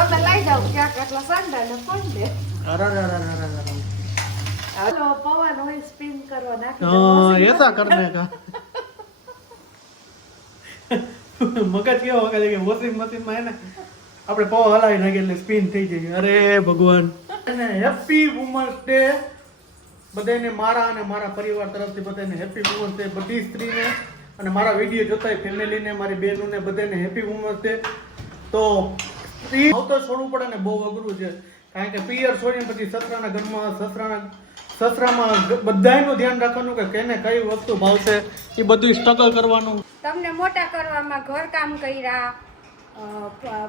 તમે લઈ જાઓ ક્યાંક એટલા સંડા ને ફોન દે हेलो पवन ऑयल स्पिन करवा नाखी हाँ ऐसा करने का મગજ કેવો વગર કે વોશિંગ મશીન માં હે ને આપણે પૌવા હલાવી નાખીએ એટલે સ્પિન થઈ જાય. અરે ભગવાન અને હેપી વુમન્સ ડે બધાને મારા અને મારા પરિવાર તરફથી બધાને હેપી વુમન્સ ડે. બધી સ્ત્રીને અને મારા વિડીયો જોતા ફેમિલીને મારી બહેનોને બધાને હેપી વુમન્સ ડે. તો સ્ત્રી તો છોડવું પડે ને બહુ અઘરું છે કારણ કે પિયર છોડીને પછી સસરાના ઘરમાં સસરામાં બધાયનું ધ્યાન રાખવાનું કે કેને કઈ વસ્તુ ભાવશે એ બધું સ્ટ્રગલ કરવાનું. તમને મોટા કરવામાં ઘર કામ કર્યા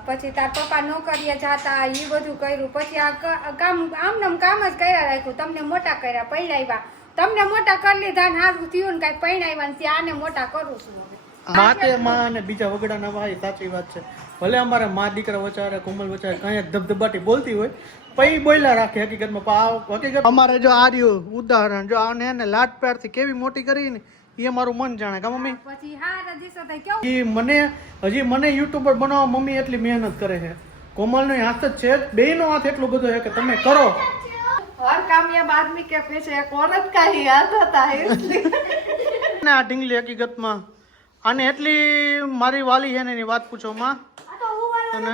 પછી તાર પપ્પા નોકરીએ જાતા એ બધું કર્યું પછી આ કામ આમનામ કામ જ કર્યા રાખ્યું તમને મોટા કર્યા પૈણાવ્યા તમને મોટા કરી લીધા ને હારું થયું ને કાંઈ પૈણાવ્યા ને આને મોટા કરું છું હવે માતે માં અને બીજા વગડાના ભાઈ સાચી વાત છે. ભલે અમારે માં દીકરા વચારે કોમલ વચારે કઈ ધબધબાટી બોલતી હોય પૈ બોલ્યા રાખે હકીકતમાં હકીકત અમારે જો આ રહ્યું ઉદાહરણ જો આને એને લાટ પ્યારથી કેવી મોટી કરી ને એ મારું મન જાણે કા મમ્મી પછી હા રજીસો થાય કેવું મને યુટ્યુબર બનાવવા મમ્મી એટલી મહેનત કરે છે. કોમલનો હાથ જ છે બેયનો હાથ એટલો બધો છે કે તમે કરો. और कामयाब आदमी के पीछे एक औरत का ही हाथ होता है इसलिए આ ઢીંગલી હકીકતમાં આને એટલી મારી વાલી છે ને એની વાત પૂછો માં. અને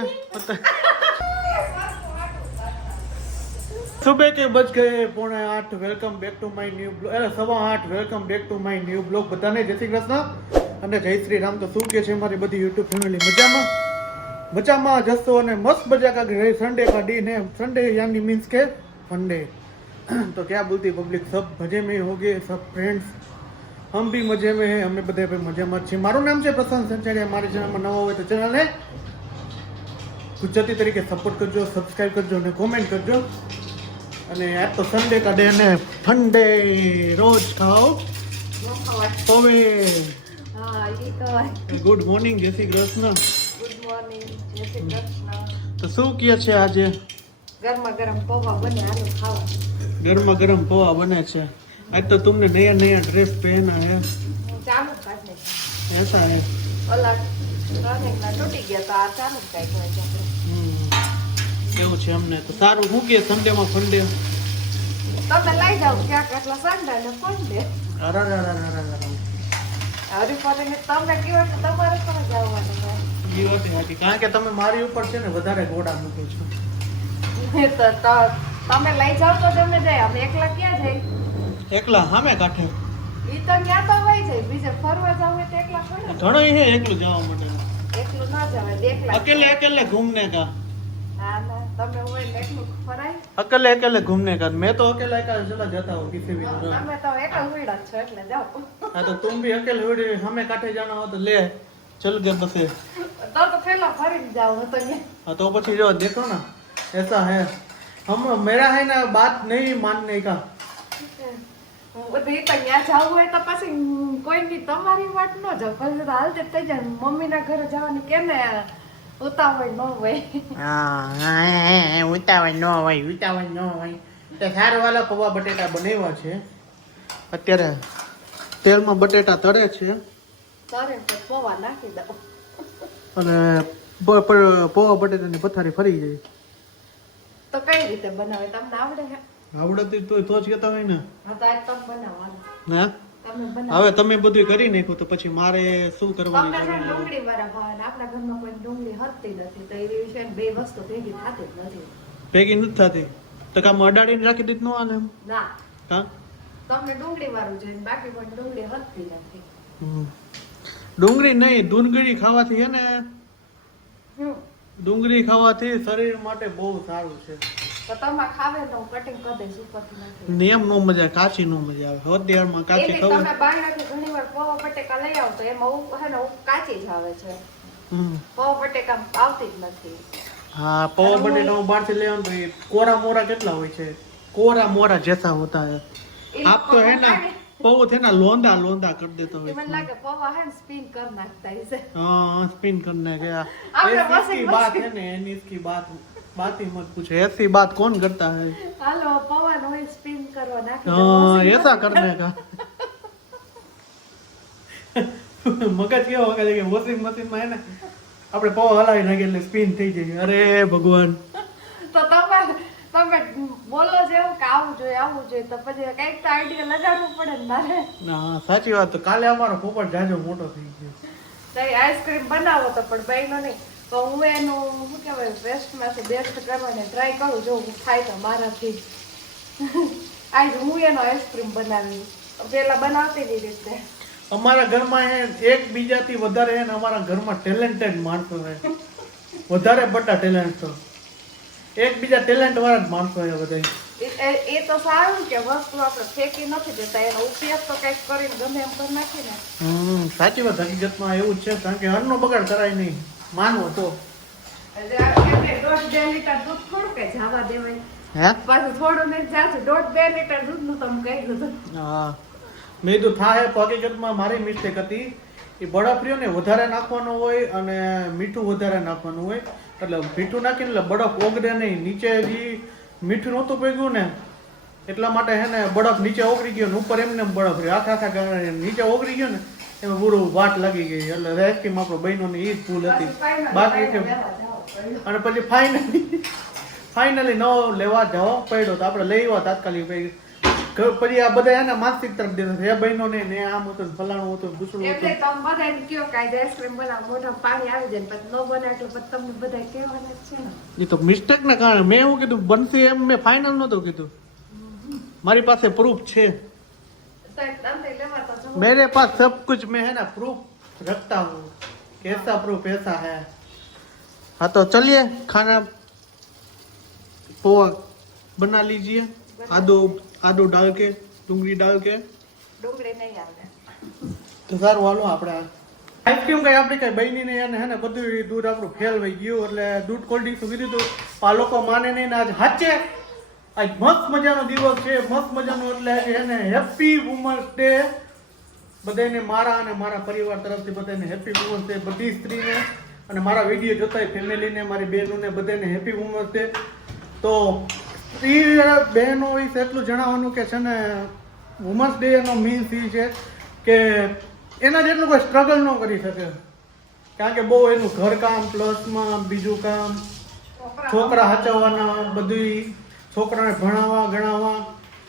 सुबह के बज गए 7:45 welcome back to my new blog. 8:15 welcome back to my new blog. બધાને જય શ્રી કૃષ્ણ અને જય શ્રી રામ. તો શું કે છે મારી બધી યુટ્યુબ ફેમિલી મજામાં જશો અને મસ્ત મજા કા गई. संडे का दिन है. संडे यानी मीन्स के फंडे. तो क्या बोलती पब्लिक सब मजे में हो गए सब फ्रेंड्स. हम भी मजे में हैं. हमें बधे पे मजा में છીએ. મારું નામ છે પ્રશાંત સંચારિયા. મારી ચેનલમાં નવા હોય તો ચેનલને ગુજરાતી તરીકે સપોર્ટ કરજો, સબસ્ક્રાઇબ કરજો અને કોમેન્ટ કરજો. અને આજ તો સન્ડે કા ડે ને ફંડે રોજ ખાઓ હવે. હા ઈ તો ગુડ મોર્નિંગ જય શ્રી કૃષ્ણ. ગુડ મોર્નિંગ જય શ્રી કૃષ્ણ. તો શું કહે છે આજે ગરમા ગરમ પૌવા બને આલો ખાવા. ગરમા ગરમ પૌવા બને છે. आज तो तुमने नया नया ड्रेस पहना है. ચાલુ કાઢે ऐसा है. ઓલા રનિંગ ના તૂટી ગયા તો આ ચાલુ કાઈ હોય છે. એવું છે અમને તો સારું. હું કે સન્ડે માં ફંડે તમે લઈ જાઓ ક્યાંક એટલા સંડા ને ફોન દે અરે હરી ફોને તમને કેવો કે તમારે પણ જવાનું હોય એ વાત હતી કારણ કે તમે મારી ઉપર છે ને વધારે ગોડા મૂકો છો. તો તમે લઈ જાઓ તો તમે જાય અમે એકલા ક્યાં જાય એકલા સામે કાંઠે ઈ તો ક્યાં તો હોય જાય બીજે ફરવા જાવ હોય તો એકલા થોડે ઘણો હે એકલું જવા માટે. એકલું ના જવાય એકલા अकेले घूमने का. ના ના તમે હોય ને એકલું ફરાય अकेले घूमने का. मैं तो अकेला चला जाता हूँ किसी भी तरह. તમે તો એકલા હોઈડા છો એટલે જાઓ हाँ तो तुम भी अकेले हुए हमें कांठे जाना हो तो ले चल गए बसे. તો પેલા ફરી જાઓ તો हाँ तो પછી जो देखो ना ऐसा है हम मेरा है ना बात नहीं मानने का. બધી તો ત્યાં જવું હોય તો પછી કોઈની તમારી વાત ન જાવ ભલે તો હાલતે થઈ જાય મમ્મીના ઘરે જવાની કેને ઉતાવળ ન હોય હા ઉતાવળ ન હોય. તો સારું વાલા પૌવા બટેટા બનાવ્યા છે. અત્યારે તેલમાં બટેટા તળે છે તારે તો પૌવા નાખી દો અને પૌવા બટેટાની પથારી ફરી જાય. તો કઈ રીતે બનાવે તમને આવડે છે આવડતી તો જ કહેતા હોય ને. હા તો આજ તમે બનાવવાનું હા તમે બનાવો હવે તમે બધું કરી નાખ્યું તો પછી મારે શું કરવાનું તમને છે છે? ડુંગળી વાળા ભાવે આપણા ઘરમાં કોઈ ડુંગળી હરતી નથી તો એવી વિશે બે વસ્તુ ભેગી થતી જ નથી ભેગી નથી થતી તો કામ અડાડીને રાખી દીધું ન હાલે એમ. ના હા તમને ડુંગળી વાળું જોઈએ બાકી કોઈ ડુંગળી હરતી નથી ડુંગળી નહીં ડુંગળી ખાવાથી હે ને હમ ડુંગળી ખાવાથી શરીર માટે બહુ સારું છે. તો તમે ખાવે તો હું કટિંગ કરી દઈશ ઉપરથી નાખી નિયમ નો મજા કાચી નો મજા આવે. હળદિયાળમાં કાચી એવી ખવાય. તમે બહારથી ઘણીવાર પૌવા બટેકા લઈ આવો તો એમાં હે ને કાચી જ આવે છે પૌવા બટેકા આવતી જ નથી. હા પૌવા બટેટા હું બહારથી લેવાનું તો એ કોરા મોરા કેટલા હોય છે. કોરા મોરા જैसा होता है. આપ તો હે ને પૌવો થે ना लोंदा कर देता મને હોય. લાગે પૌવા હે ને સ્પિન કરી નાખતા હશે हाँ स्पिन करने गया. આપણે इसकी बात है ना इसकी बात ही मत पूछो. ऐसी बात कौन करता है. હાલો પૌવા નો સ્પિન કરવા નાખી हाँ ऐसा करने का. મગજ કેવો વગર કે વોશિંગ મશીન માં હે ને આપણે પૌવા હલાવી નાખીએ એટલે સ્પિન થઈ જાય. અરે ભગવાન, તો તમે બોલો જેવું કે આવું જોઈએ તો પછી કઈક તો આઈડિયા લગાડવું પડે ને મારે. ના સાચી વાત. તો કાલે અમારો પોપટ જાજો મોટો થઈ ગયો. તો આઈસ્ક્રીમ બનાવો તો પણ બહેનો નહીં તો હું એનું શું કહેવાય બેસ્ટમાંથી બેસ્ટ કરવાની ટ્રાય કરું જો હું થાય તો મારાથી. આજ હું એનો આઈસ્ક્રીમ બનાવી પેલા બનાવતી ની રીતે. અમારા ઘરમાં એકબીજાથી વધારે અમારા ઘરમાં ટેલેન્ટેડ માણસો છે. વધારે બટા ટેલેન્ટ તો એકબીજા ટેલેન્ટ વાળા જ માણસો છે બધા. એ તો સારું કે વસ્તુ આપણે ફેંકી નથી દેતા એનો ઉપયોગ તો કઈક કરીને ગમે એમ કરી નાખીને. સાચી વાત. હકીકતમાં એવું જ છે કારણ કે અન્નનો બગાડ કરાય નહીં માનવો તો. 1.5-2 લીટર દૂધ થોડું કે જવા દેવાય. પાછું થોડું ને જાજુ 1.5-2 લીટર દૂધ નું તમે કહી દીધું. હા મેં તો થાય. હકીકતમાં મારી મિસ્ટેક હતી. એ બરફ રહ્યો ને વધારે નાખવાનો હોય અને મીઠું વધારે નાખવાનું હોય. એટલે મીઠું નાખીને એટલે બરફ ઓગળે નહીં. નીચે જે મીઠું નહોતું ભેગું ને એટલા માટે હે ને બરફ નીચે ઓગળી ગયો ને ઉપર એમને બરફ રહ્યો. આખા નીચે ઓગળી ગયો ને એમાં પૂરું વાટ લાગી ગઈ. એટલે રેસ્કીમ આપણો બહેનોની એ જ ભૂલ હતી. બાકી અને પછી ફાઇનલી ન લેવા જવો પડ્યો તો આપણે લઈ આવ્યા તાત્કાલિક. પછી આ બધા એને માનસિક તરફ દેતા હે બહેનો ને આમ હતું ફલાણું હતું દૂસરું હતું. એટલે તમે બધાને કયો કે આજે આઈસ્ક્રીમ બનાવો મોઢામાં પાણી આવી જાય પછી ન બને એટલે પછી તમને બધા કહેવાના જ છે ને. એ તો મિસ્ટેક ના કારણે મેં એવું કીધું બનશે એમ મેં ફાઇનલ નહોતું કીધું. મારી પાસે પ્રૂફ છે. मेरे पास सब कुछ में है ना प्रूफ रखता हूँ. कैसा प्रूफ ऐसा है. हाँ तो चलिए खाना पोहा बना लीजिए. आदू डाल के डूंगरी डाल के. ડુંગળી નહીં આવે તો સારું હાલો આપણે આઈસ્ક્રીમ કઈ આપણી કઈ બની નહીં અને હે ને બધું દૂધ આપણું ફેલવાઈ ગયું એટલે દૂધ કોલ્ડ ડ્રિંક્સ કીધું હતું. આ લોકો માને નહીં ને આજ સાચે આજ મસ્ત મજાનો દિવસ છે. મસ્ત મજાનો એટલે હે ને હેપી વુમન્સ ડે બધાને મારા અને મારા પરિવાર તરફથી બધાને હેપી વુમન્સ ડે. બધી સ્ત્રીને અને મારા વિડીયો જોતા ફેમિલીને મારી બહેનોને બધાને હેપી વુમન્સ ડે. તો સ્ત્રી બહેનો વિશે એટલું જણાવવાનું કે છે ને વુમન્સ ડે એનો મીન્સ એ છે કે એના જેટલું કોઈ સ્ટ્રગલ ન કરી શકે. કારણ કે બહુ એનું ઘરકામ પ્લસમાં બીજું કામ છોકરા સાચવવાના બધું છોકરાને ભણાવવા ગણાવવા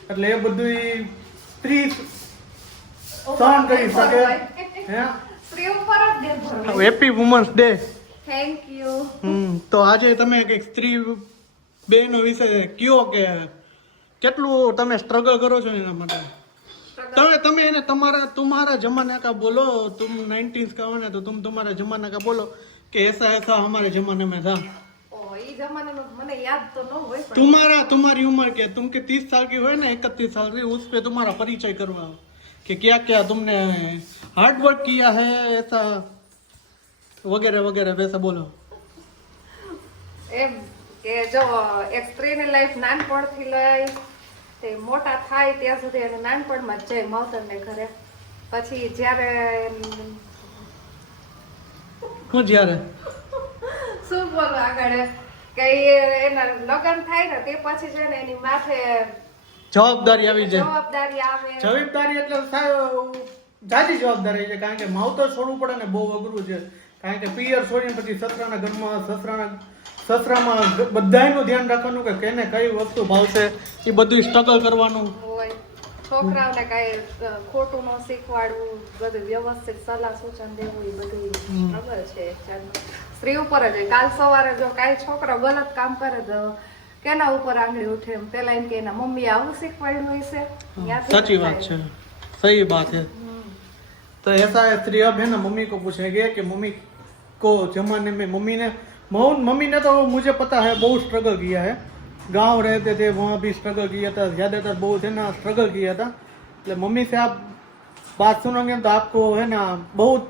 એટલે એ બધું સ્ત્રી સહન કરી શકે. સ્ત્રી ઉપર જ નિર્ભર. Happy women's day. Thank you. તો આજે તમે કંઈક સ્ત્રી બહેનો વિશે કયો કે કેટલું તમે સ્ટ્રગલ કરો છો એના માટે. તમે એને तुम्हारा जमाना का बोलो. तुम 90s का हो ना तो तुम तुम्हारा जमाना का बोलो कि ऐसा ऐसा हमारे जमाने में था. એ જમાનાનો મને યાદ તો ન હોય પણ तुम्हारी उम्र क्या तुम के 30 साल की हो ना 31 साल की उस पे तुम्हारा परिचय करवा कि क्या क्या तुमने हार्ड वर्क किया है ऐसा वगैरह वगैरह वैसा बोलो. એમ કે જો એક સ્ત્રીની લાઈફ નાનપણથી લઈ તે મોટા થાય ત્યાં સુધી એને નાનપણમાં જ જાય માવતરને ઘરે. પછી જ્યારે હું જ્યારે શું બોલો આગળ કે એના લગ્ન થાય ને તે પછી છે ને એની માથે જવાબદારી આવી જાય. જવાબદારી આવે. જવાબદારી એટલે જાજી જવાબદારી છે કારણ કે માવતર છોડવું પડે ને બહુ અઘરું છે. કારણ કે પિયર છોડીને પછી સસરાના ઘરમાં સસરામાં બધાયનું ધ્યાન રાખવાનું કે કેને કઈ વસ્તુ ભાવશે એ બધું સ્ટ્રગલ કરવાનું હોય. છોકરાઓને કઈ ખોટું ન શીખવાડવું બધું વ્યવસ્થિત સલાહ સૂચન દેવું એ બધું સ્ટ્રગલ છે. સ્ત્રી ઉપર જ કાલ સવારે જો કાંઈ છોકરો ગલત કામ કરે તો કેના ઉપર આંગળી ઉઠે એમ પેલા એમ કે એના મમ્મી આવું શીખવાડ્યું હોય છે. સાચી વાત છે. सही बात है. तो ऐसा है स्त्री अब है ना मम्मी को पूछेंगे कि मम्मी को जमाने में मम्मी ने तो मुझे पता है बहुत स्ट्रगल किया है. गांव रहते थे वहाँ भी स्ट्रगल किया था. ज़्यादातर बहुत है ना स्ट्रगल किया था. એટલે मम्मी से आप बात सुनोगे तो आपको है ना बहुत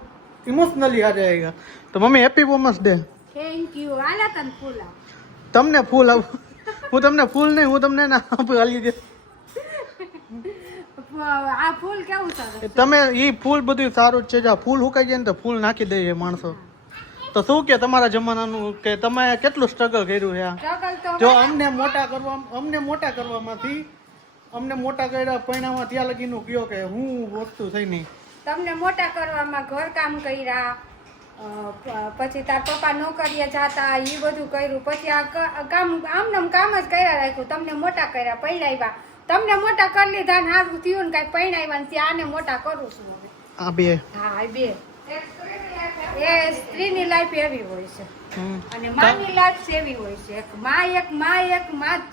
इमोशनली आ जाएगा. तो mummy happy women's day. Thank you. આલા તને ફૂલ આપ. તમને ફૂલ આપ. હું તમને ફૂલ નહીં હું તમને ના આપી દે. આ ફૂલ કેવું છે તમે ઈ ફૂલ બધું સારું જ છે. જો ફૂલ હુકાઈ જાય ને તો ફૂલ નાખી દઈએ માણસો. તો શું કે તમારા જમાનાનું કે તમે કેટલું સ્ટ્રગલ કર્યું છે. જો અમને મોટા કરવામાંથી અમને મોટા કર્યા પરિણામમાં ત્યાં લગીનું કયો કે હું વસ્તુ થઈ નહીં. તમને મોટા કરવામાં ઘર કામ કર્યા પછી તાર પપ્પા નોકરીએ જાતા એ બધું કર્યું, પછી આ કામ આમનામ કામ જ કર્યા રાખ્યું. તમને મોટા કર્યા, પૈણાવ્યા, તમને મોટા કરી લીધા ને હારું થયું ને કાંઈ પૈણાવ્યા ને આને મોટા કરું છું હવે. આ બે હા આ બે એ સ્ત્રીની લાઈફ એવી હોય છે અને માની લાઈફ એવી હોય છે. એક માં જ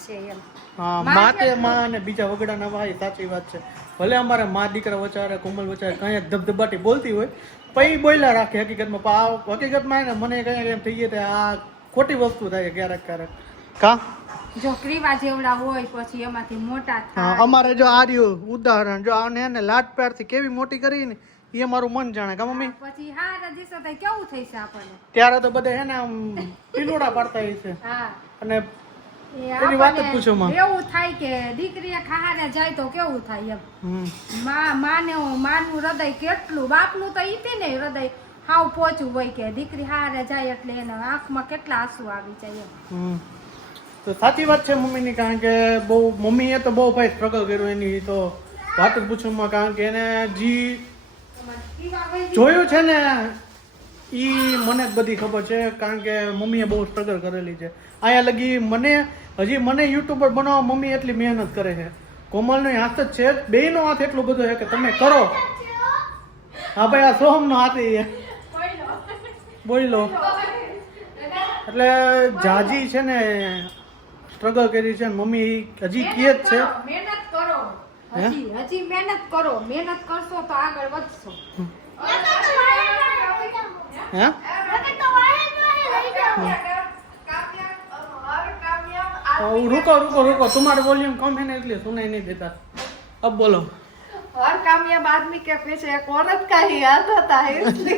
છે એમ. હા, માતે માં અને બીજા વગડાના ભાઈ, સાચી વાત છે. ભલે અમારે માં દીકરા વચારે કોમલ વચારે કઈ ધબધબાટી બોલતી હોય પછી બોલ્યા રાખે. હકીકતમાં એને મને કઈ એમ થઈ ગયું આ ખોટી વસ્તુ થાય ક્યારેક કા જો ક્રીવા જેવડા હોય પછી એમાંથી મોટા થાય. અમારે જો આ રહ્યું ઉદાહરણ, જો આને એને લાડ પ્યારથી કેવી મોટી કરી ને એ મારું મન જાણે કા મમ્મી. પછી હા દિવસો થાય કેવું થઈ છે આપણને ત્યારે તો બધા હે ને આમ ટીલોડા પાડતા હોય છે. હા અને એની વાત જ પૂછો માં. એવું થાય કે દીકરીએ ખાહારે જાય તો કેવું થાય એમ. માનું હૃદય કેટલું, બાપનું તો ઈ ને હૃદય હાવ પોચું હોય કે દીકરી હારે જાય એટલે એના આંખમાં કેટલા આંસુ આવી જાય એમ. તો સાચી વાત છે મમ્મીની, કારણ કે બહુ મમ્મીએ તો બહુ ભાઈ સ્ટ્રગલ કર્યું એની તો વાત જ પૂછવામાં. કારણ કે એને જી જોયું છે ને ઈ મને જ બધી ખબર છે, કારણ કે મમ્મીએ બહુ સ્ટ્રગલ કરેલી છે. અહીંયા લગી મને યુટ્યુબર બનાવવા મમ્મી એટલી મહેનત કરે છે. કોમલનો હાથ જ છે, બેયનો હાથ એટલો બધો છે કે તમે કરો. હા ભાઈ, આ સોહમનો હાથ એ બોલી લો. એટલે જાજી છે ને સ્ટ્રગલ કરી છે મમ્મી, હજી કહે જ છે મહેનત કરો, હજી મહેનત કરો, મહેનત કરશો તો આગળ વધશો. હે रुको तुम्हारा वॉल्यूम कम है ना इसलिए सुनाई नहीं देता. अब बोलो. और कामयाब आदमी के पीछे एक औरत का ही हाथ होता है इसलिए.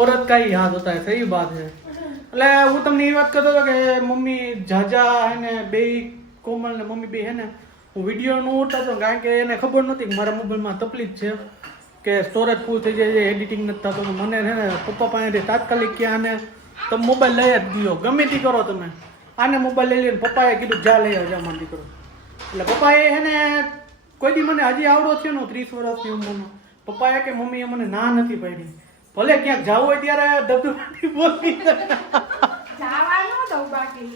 औरत का ही हाथ होता है, सही बात है. એટલે હું તમને એ વાત કરતો હતો કે મમ્મી જાજા હે ને બે કોમલ ને મમ્મી બે હે ને હું વિડીયો નો ઉતારતો હતો, કારણ કે એને ખબર નહોતી કે મારા મોબાઈલમાં તકલીફ છે કે સ્ટોરેજ ફૂલ થઈ જાય છે, એડિટિંગ નથી થતું. તો મને છે ને પપ્પા પાસેથી તાત્કાલિક કે આને તમે મોબાઈલ લઈ જ દો, ગમે તે કરો તમે, આને મોબાઈલ લઈ લઈને પપ્પાએ કીધું જા લઈ આવજો મારો દીકરો. એટલે પપ્પાએ હે ને કોઈ દી મને હજી આવડો છે ને 30 વર્ષની ઉંમરનો, પપ્પાએ કે મમ્મીએ મને ના નથી પાડી, ભલે ક્યાંક જવું હોય ત્યારે ધબધબાટી બોલતી. જાવા ન દઉં, બાકી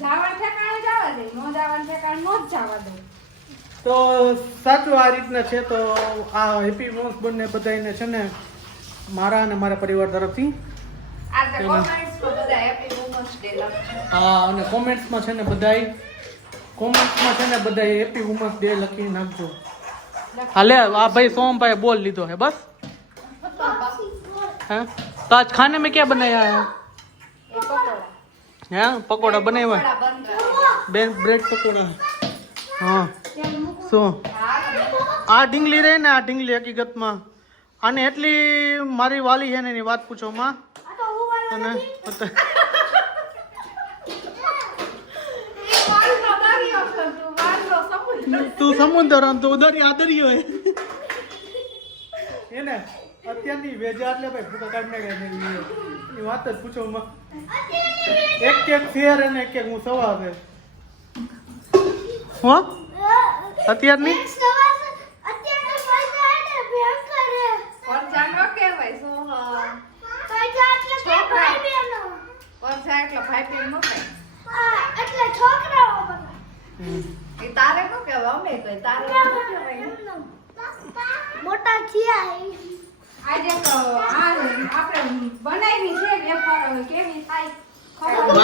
જાવા ઠેકાણે જવા દે, નો જાવા ઠેકાણે નો જ જવા દે. તો સાચું આ રીતના છે. તો આ હેપી વુમન્સ બંને બધાને છે ને મારા અને મારા પરિવાર તરફથી હા, અને કોમેન્ટ્સમાં છે ને બધાય હેપી વુમન્સ ડે લખી નાખજો. હાલે આ ભાઈ સોમભાઈ બોલ લીધો હે બસ. हैं तो आज खाने में क्या बनाया है? हैं पकोड़ा बनाया ब्रेड पकोड़ा. हाँ सो આ ઢીંગલી રહે ને, આ ઢીંગલી હકીકતમાં આને એટલી મારી વાલી છે ને એની વાત પૂછો માં. અને તું સમુદ્ર તો દરિયા દરિયો એને અત્યારની વેજા એટલે ભાઈ ફૂકા કાઢને એની વાત જ પૂછો માં. એક ફેર અને એક હું સવા છે હો અત્યારની તારે નો કેવાય, અમે કઈ તારે મોટા થયા. આજે તો આપણે બનાવી છે વેફર, કેવી થાય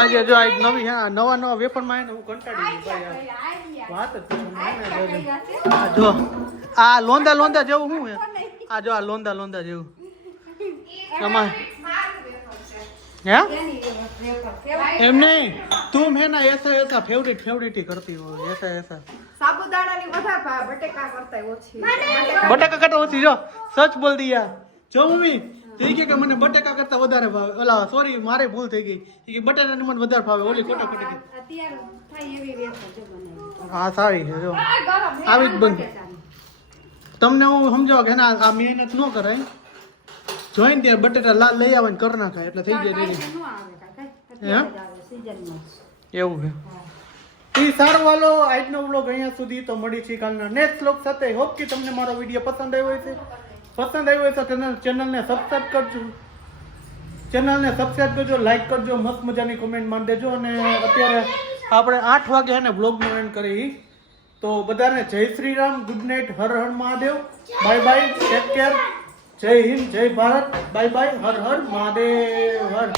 આજે જો આ નવી હા નવા વેફર માં એને હું કંટાળી ગયો ભાઈ. વાત જ પૂછો. જો આ લોંદા જેવું શું હે? આ જો આ લોંદા જેવું આમાં હે એમ નહીં, તું है ना ऐसा फेवरेट करती हो, ऐसा સાબુદાણાની વધારે ભાવે, બટેકા કરતા ઓછી. બટેકા કરતા ઓછી. જો સચ બોલ દિયા. જો મમ્મી થઈ ગઈ કે મને બટેકા કરતા વધારે ભાવે. ઓલા સોરી મારે ભૂલ થઈ ગઈ કે બટેટાની મને વધારે ભાવે, ઓલી ખોટા ખોટી. અત્યારે થાય એવી વેફર જો બનાવી. હા સારી છે. જો આવી જ બન તમને હું સમજાવ કે ના આ મહેનત ન કરાય, જોઈને ત્યાં બટેટા લઈ આવે ને કર નાખાય એટલે થઈ જાય રેડી. એવું છે. ઈ સારું વાલો, આજનો વ્લોગ અહીંયા સુધી. તો મળી છે કાલના નેક્સ્ટ વ્લોગ સાથે. હોપ કે તમને મારો વિડીયો પસંદ આવ્યો હશે. પસંદ આવ્યું હોય તો ચેનલને સબસ્ક્રાઇબ કરજો. ચેનલને સબસ્ક્રાઇબ કરજો, લાઈક કરજો, મસ્ત મજાની કોમેન્ટ મારી દેજો. અને અત્યારે આપણે 8 વાગે હે ને બ્લોગનો એન્ડ કરી. તો બધાને જય Shri Ram, good night, Har Har Mahadev, bye bye, take care, જય હિન્દ, જય ભારત, બાય બાય, હર હર મહાદેવ, હર.